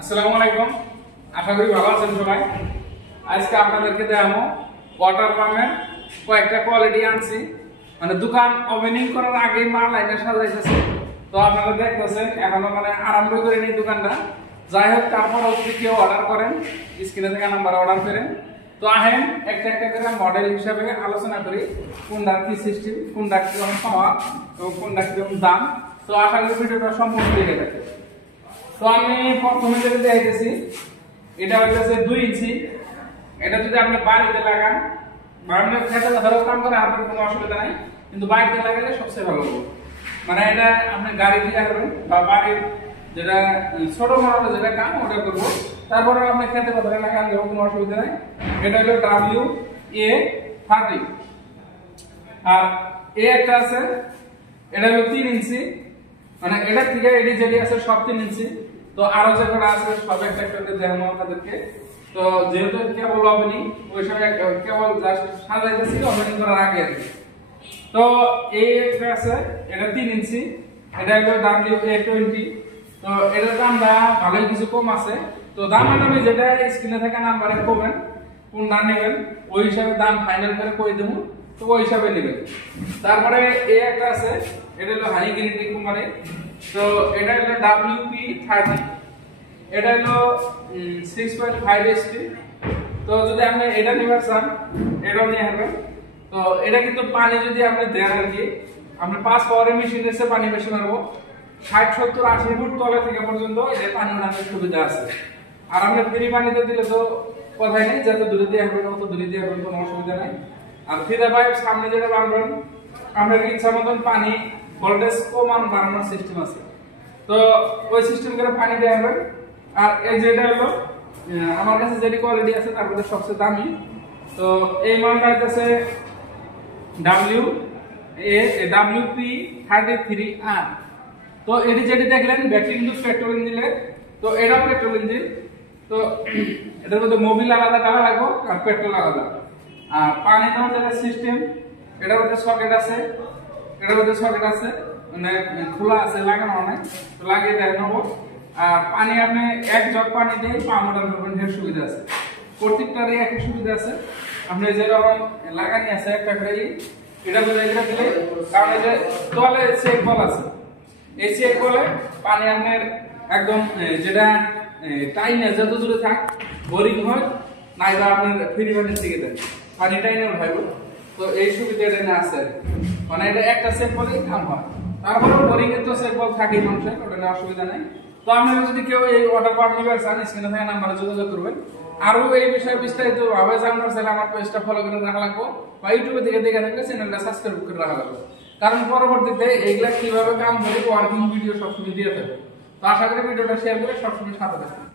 আসসালামু আলাইকুম, আশা করি ভালো আছেন সবাই। আজকে আপনাদেরকে দেখাবো ওয়াটার পাম্পের কয়েকটা কোয়ালিটি আনছি। মানে দোকান ওপেনিং করার আগে মাল লাইনে সাজাইতেছে, তো আপনারা দেখতেছেন এখনো মানে আরম্ভ করেনি দোকানটা। যাই হোক, তারপরও যদি কেউ অর্ডার করেন স্ক্রিনে থেকে নাম্বার অর্ডার করেন, তো আহেন একটা একটা করে মডেল হিসাবে আলোচনা করি কোনটা কি সিস্টেম, কোনটা কিরকম পাওয়া এবং কোনটা কিরকম দাম। তো আশা করি ভিডিওটা সম্পূর্ণ দেখে থাকেন। তো আমি প্রথমে যেটা দেখাইতেছি, এটা হচ্ছে 2 ইঞ্চি। এটা যদি আপনি বাড়িতে লাগান বা আপনি খেতে ধরো কাম করে, আপনার কোনো অসুবিধা নাই, কিন্তু বাড়িতে লাগালে সবচেয়ে ভালো হবে। মানে এটা আপনি গাড়ি দিয়ে করবেন বা বাড়ির যেটা ছোট মডেল যেটা কাম ওটা করবো, তারপরে আপনি খেতে ধরে লাগান দেবো, কোনো অসুবিধা নাই। এটা হলো WA30। আর এ একটা আছে, এটা হলো 3 ইঞ্চি। মানে এটা থেকে এডি যেটি আছে সব 3 ইঞ্চি। তো আরো যেগুলো আছে সব একটা একটা দেখাবো আপনাদেরকে। তো যেহেতু কেবল ওপেনিং, ওই সময় কেবল জাস্ট সাজাইতেছি ওপেনিং করার আগে আর কি। তো এই একটা আছে, এটা 3 ইঞ্চি। এটা হলো WA20। তো এটার দামটা ভালোই কিছু কম আছে। তো দাম আমি যেটা স্ক্রিনে থাকা নাম্বারে পাবেন, কোনটা নেবেন ওই হিসাবে দাম ফাইনাল করে কই দেবো, তো ওই হিসাবে নেবেন। তারপরে এই একটা আছে, এটা হলো হাই গ্যারান্টি কোম্পানি। তো এটা হলো WP30। এটা হলো 6.5 HP। তো যদি আপনি এটা নিতে চান এটাও নিয়ে আসবেন। তো এটা কিন্তু পানি যদি আপনি দেন আর কি, আপনি 5 পাওয়ারের মেশিন এসে পানি বেশি মারবো, 60 70 80 ফুট তলে থেকে পর্যন্ত এটা পানি ওঠানোর সুবিধা আছে। আর আপনি ফ্রি পানিতে দিলে তো কথাই নেই, যত দূরে দিয়ে আসবেন তত দূরে দিয়ে আসবেন, কোনো অসুবিধা নাই। আর ফিদা পাইপ সামনে যেটা বাঁধবেন, আপনার ইচ্ছা মতন পানি ভোল্টেজ কমান বাড়ানোর সিস্টেম আছে, তো ওই সিস্টেম করে পানি দেওয়া হবে। আর এই যেটা হলো আমার কাছে যেটি কোয়ালিটি আছে তার মধ্যে সবচেয়ে দামি। তো এই মালটা হচ্ছে WP33R। তো এটি যেটি দেখলেন ব্যাটারি কিন্তু পেট্রোল ইঞ্জিনের। তো এটা পেট্রোল ইঞ্জিন। তো এটার মধ্যে মোবিল আলাদা টাকা লাগবে আর পেট্রোল আলাদা। আর পানি দেওয়ার যেটা সিস্টেম, এটার মধ্যে সকেট আছে, এটার মধ্যে সকেট আছে, মানে খোলা আছে, লাগানো অনেক, তো লাগিয়ে দেয় নেবো। আর পানি আপনি এক জগ পানি দিয়ে পাম্প অর্ডার করবেন, এর সুবিধা আছে। প্রত্যেকটারই একটা সুবিধা আছে। আপনি যেরকম লাগানি আছে একটা করে এটা করে এটা দিলে, কারণ এই যে তলে চেক বল আছে, এই চেক বলে পানি আপনার একদম যেটা টাইনে যত দূরে থাক বোরিং হয় নাইবা আপনার ফ্রি পানির দিকে দেন, পানি টাইনে উঠাইব। তো এই সুবিধাটা না আছে, মানে এটা একটা চেক বলেই কাম হয়। তারপরে বোরিং এর তো চেক বল থাকেই মানুষের, ওটা নিয়ে অসুবিধা নাই। তো আপনারা যদি কেউ এই ওয়াটার পাম্প নিতে চান, স্ক্রিনে থাকা নাম্বারে যোগাযোগ করবেন। আরো এই বিষয়ে বিস্তারিত ভাবে জানার চাইলে আমার পেজটা ফলো করে রাখা লাগবে, বা ইউটিউবে থেকে দেখে থাকলে চ্যানেলটা সাবস্ক্রাইব করে রাখা লাগবে। কারণ পরবর্তীতে এইগুলা কিভাবে কাম করে ওয়ার্কিং ভিডিও সবসময় দিয়ে থাকবে। তো আশা করি ভিডিওটা শেয়ার করে সবসময় সাথে থাকবেন।